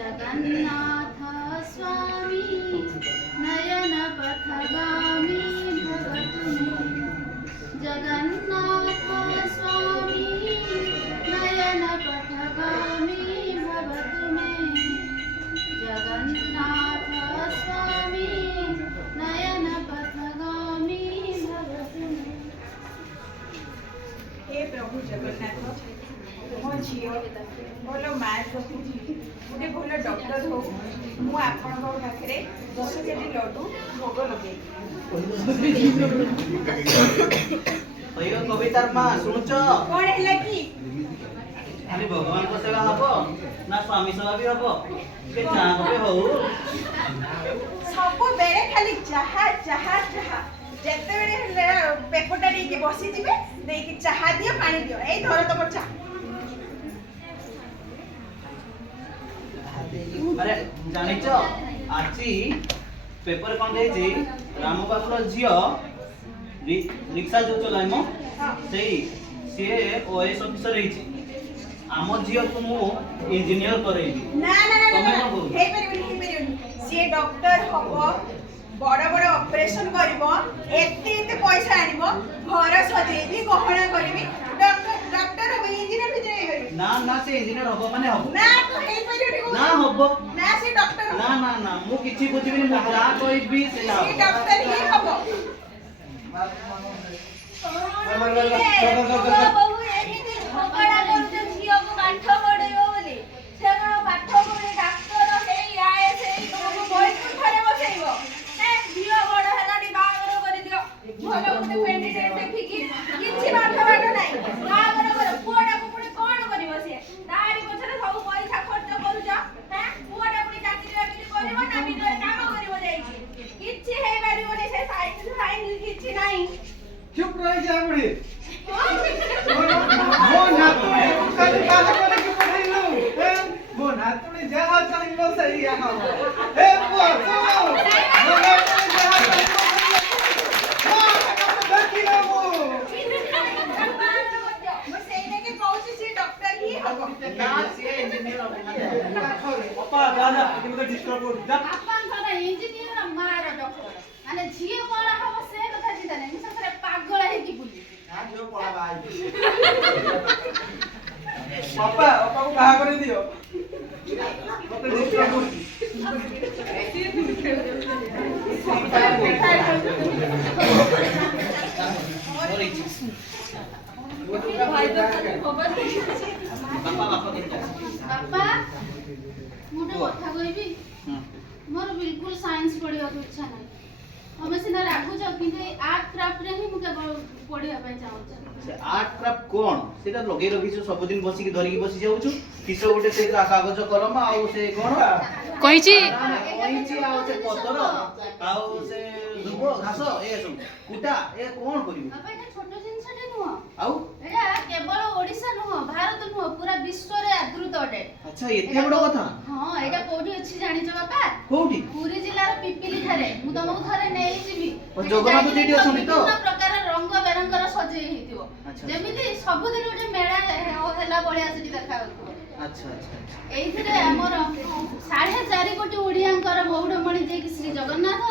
जगन्नाथ स्वामी नयन पथगामी भवतु मे। जगन्नाथ स्वामी नयन पथगामी भवतु मे। जगन्नाथ स्वामी नयन पथगामी भवतु मे। हे प्रभु जगन्नाथ मो झील भल मार्क रखुची गोटे भल डॉक्टर हो मु आपण पाखे 10 केजी लड्डू भोग लगे अयो कवितार मां सुनुच कौन है कि खाली भगवान को सेवा हबो ना स्वामी सेवा भी हबो के चाहबे हो सब बेले खाली चाहा चाहा चाहा जेते बेले पेपरटा लेके बसी जिवे देकी चाहा दियो पानी दियो ए धर तमर चाहा। अरे जानिच आजी पेपर कोन देछि रामू बाबूर झियो रिक्शा जो चलाय मो सेई से ओएस ऑफिसर रहिछि आम झियो को मु इंजीनियर करेबी ना ना ना ना हे परिबनी से डॉक्टर हबो बड़ बड़ ऑपरेशन करबो एते एते पैसा आनिबो घर सजेबी गहना करबी डॉक्टर हबो इंजीनियर भी जाय करबी ना ना से इंजीनियर हबो माने हबो ना तो हे परिबनी ना हबो ना से डॉक्टर ना ना ना मु किछि बुझिबिनी मु जा कहबी से ना से डॉक्टर ही हबो बहु एमिति झगड़ा करछ झियो को पाठ पढेबो बोली से कोन पाठ पढे डाक्टर हेई आए सेई तुमको बॉयफ्रेंड घरे बसैबो ए झियो बड़ हेलाडी बागर करि दियो भलो गुटे कैंडिडेट देखि किछि पाठ नाही बागर कर पुआडा को पुणी कोन करिवो से तारी पछरे सब पैसा खर्च करू जा हैं पुआडा पुणी चाकरी बाकरी करबो ना बिना काम करबो जाई किछि हेई बारिबो नै से साइन किछि नाही। चुप रह जा बुढ़ी मोन हातुड़ी कल काला करे के पढ़ैलो ए मोन हातुड़ी जहा चाहिलो सही यहाँ ए बुआ सुनो मोन हातुड़ी जहा चाहिलो देखि ना मो सेने के कहूची से डॉक्टर ही हबो ना से इंजीनियर हबो पापा गाना किनको डिस्टर्ब कर दा आपन सदा इंजीनियर मार डॉक्टर माने झियो कोला हबो से कथा चिंता नै मिसा करे पागल है कि बुली आ जो पड़ा भाई पापा पापा को कहा कर दियो मत डिस्टर्ब कर और इछि भाई तो खबर बापा बापा के बापा मुटे कथा कहबी मोर बिल्कुल साइंस पढ़िया इच्छा नै हमें सिना राखु छ किंतु आर्ट क्राफ्ट रे ही मुके पढ़िया पे चाहू छ से आर्ट क्राफ्ट कोन सेटा लगे रखिछु सब दिन बसी के धरि के बसी जाउछु किसो गोटे से कागज कलम आ से कोन कहिची कहिची आ से पत्तर आ से दुबो घास ए सब कुटा ए कोन करिवु बापा एटा छोटो जिंस टे नुह आउ एटा केवल ओडिसा नुह भारत नुह पूरा विश्व रे आदृत अटे। अच्छा एते बड़ कथा हां एटा कोठी अछि जानि छ बापा कोठी पुरी जिल्ला रो पिपिली थारे मु तमको थारे नै जिबी जगन्नाथ जेठी अछंती तो विभिन्न प्रकार रंग बेरंगर सजे हितिबो अच्छा जेमिति सब दिन ओटे मेळा होला बळिया सिटी देखा होतो। अच्छा अच्छा एइथिरे हमर 4.5 कोटी ओडियांकर मौडमणि जे कि श्री जगन्नाथ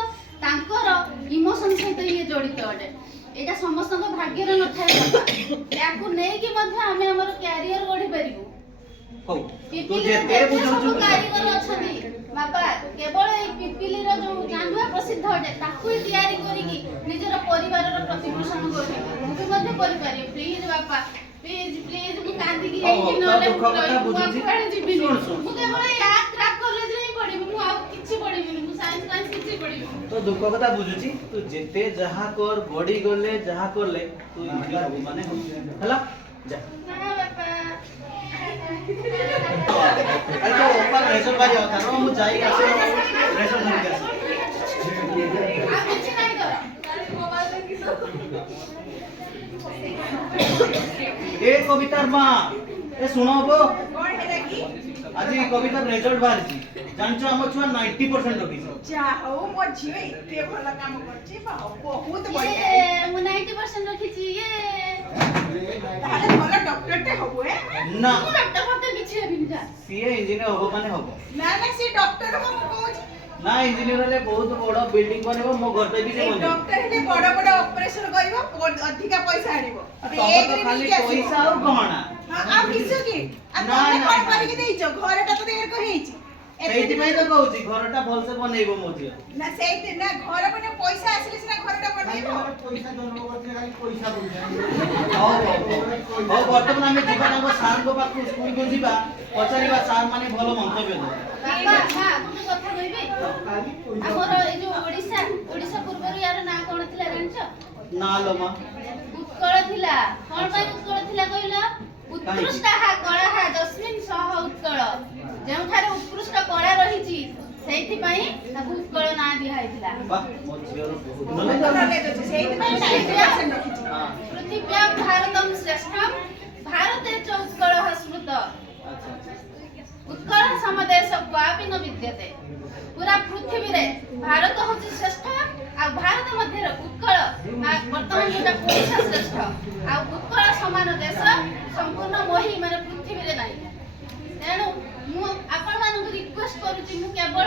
तांकर इमोशन सहित ये जड़ित अटे एटा समस्त भाग्यर न थाए बाबा याकू नै कि मध्ये हमें हमर कैरियर गढी परिबु हो पिपिली तू जेते बुझौछु कारीगर अछथि बापा केवल ए पिपिली रो जो चांदुआ प्रसिद्ध अटे ताकू तयारी करी कि निजर परिवार रो प्रतिपोषण करी मु भी मध्ये करि पारि प्लीज बापा प्लीज प्लीज मु कांदी कि एई नले दुख कथा बुझुछि मु केवल या क्राक कॉलेज रे पढिबु मु आ किछि पढिबिनी मु साइंस किछि पढिबिनी तो दुख कथा बुझुछि तू जेते जहा कर बॉडी गले जहा करले तू इंजीनियर हो माने हला जा ना बापा ରେଜଲ୍ଟ ବାହାରି କଥା ର ମୁଁ ଯାଇ ଆସେ ରେଜଲ୍ଟ ଧରିକି ଆସେ ଆଉ କିଛି ନାହିଁ ତୋର। ଏ କବିତାର ମା ଏ ଶୁଣ ହବ କଣ ହେଲା କି? ଆଜି କବିତାର ରେଜଲ୍ଟ ବାହାରିଛି ଜାଣିଛ ଆମ ଛୁଆ 90% ରଖିଛି ଯାହା ହଉ ମୋ ଝିଅ ଏତେ ଭଲ କାମ କରୁଛି ବହୁତ ବଢିଆ। ଇଏ ମୁଁ 90% ରଖିଛି ଇଏ। ତାହେଲେ ଭଲ ଡକ୍ଟରଟେ ହବୁ ଏ? ନା ମୁଁ ଡକ୍ଟର ଫକ୍ଟର କିଛି ହେବିନି ଯା। ସିଏ ଇଞ୍ଜିନିୟର ହବ ମାନେ ହବ ନା ନା ସେ ଡକ୍ଟର ହବ ମୁଁ କହୁଛି। ନା ଇଞ୍ଜିନିୟର ହେଲେ ବହୁତ ବଡ ବିଲ୍ଡିଂ ବନେଇବ ମୋ ଘରଟେ ବି ସେ ଏଇ ବନେଇବ ଡକ୍ଟର ହେଲେ ବଡ ବଡ ଅପରେସନ କରିବ ଅଧିକା ପଇସା ଆଣିବ। ତମର ତ ଖାଲି ପଇସା ଆଉ ଗହଣା ହଁ, ଆଉ କିଛି କି? ଆଉ ନା, ତମେ ନା, କଣ ନା। କରିକି ଦେଇଛ? ଘରଟା ତ ଦେଖ ହେଇଛି। ସେଇଥିପାଇଁ ତ କହୁଛି ଘରଟା ଭଲସେ ବନେଇବ ମୋ ଝିଅ ନା ସେଇଠି ନା ଘର ମାନେ ପଇସା ଆସିଲେ ସିନା ଘରଟା ବନେଇବ। ପଇସା ଜନ୍ମ କରିଥିଲେ ଖାଲି ପଇସା ପଇସା ହଉ ବର୍ତ୍ତମାନ ଆମେ ଯିବା ତାଙ୍କ ସାର୍ଙ୍କ ପାଖକୁ ସ୍କୁଲକୁ ଯିବା ପଚାରିବା ସାର୍ ମାନେ ଭଲ ମନ୍ତବ୍ୟ ଦେବେ ବାପା ମା ଗୋଟେ କଥା କହିବି। ଖାଲି ପଇସା ଆମର ଏଇ ଯୋଉ ଓଡିଶା ପୂର୍ବରୁ ୟାର ନାଁ କଣ ଥିଲା ଜାଣିଛ? ନା ଲୋ ମା ଉତ୍କଳ ଥିଲା। କଣ ପାଇଁ ଉତ୍କଳ ଥିଲା କହିଲ? ଉତ୍କୃଷ୍ଟାଃ କଳାଃ ଯସ୍ମିନ୍ ସହ ଉତ୍କଳ। ଯେଉଁଠାରେ ଉତ୍କୃଷ୍ଟ କଳା ରହିଛି ସେଇଥିପାଇଁ ତାକୁ ଉତ୍କଳ ନାଁ ଦିଆ ହେଇଥିଲା। ବାଃ ମୋ ଝିଅର ବହୁତ ଭଲ knowledge knowledge ଅଛି। ସେଇଥିପାଇଁ 90% ରଖିଛି। ହଁ ପୃଥିବ୍ୟାଂ ଭାରତಂ ଶ୍ରେଷ୍ଠମ୍ ଭାରତେ च ଉତ୍କଳଃ ସ୍ମୃତ। ଆଚ୍ଛା ଉତ୍କଳ ସମଦେଶ କ୍ୱାପି ନ ବିଦ୍ୟତେ। ପୁରା ପୃଥିବୀରେ ଭାରତ ହଉଛି ଶ୍ରେଷ୍ଠ ଆଉ ଭାରତ ମଧ୍ୟରେ ଉତ୍କଳ ବର୍ତ୍ତମାନ ଯୋଉଟା ଓଡ଼ିଶା ଶ୍ରେଷ୍ଠ ଆଉ ଉତ୍କଳ ସମାନ ଦେଶ ସମ୍ପୂର୍ଣ୍ଣ ମହି ମାନେ ପୃଥିବୀରେ ନାହିଁ। ତେଣୁ ମୁଁ ଆପଣମାନଙ୍କୁ ରିକ୍ୱେଷ୍ଟ କରୁଛି ମୁଁ କେବଳ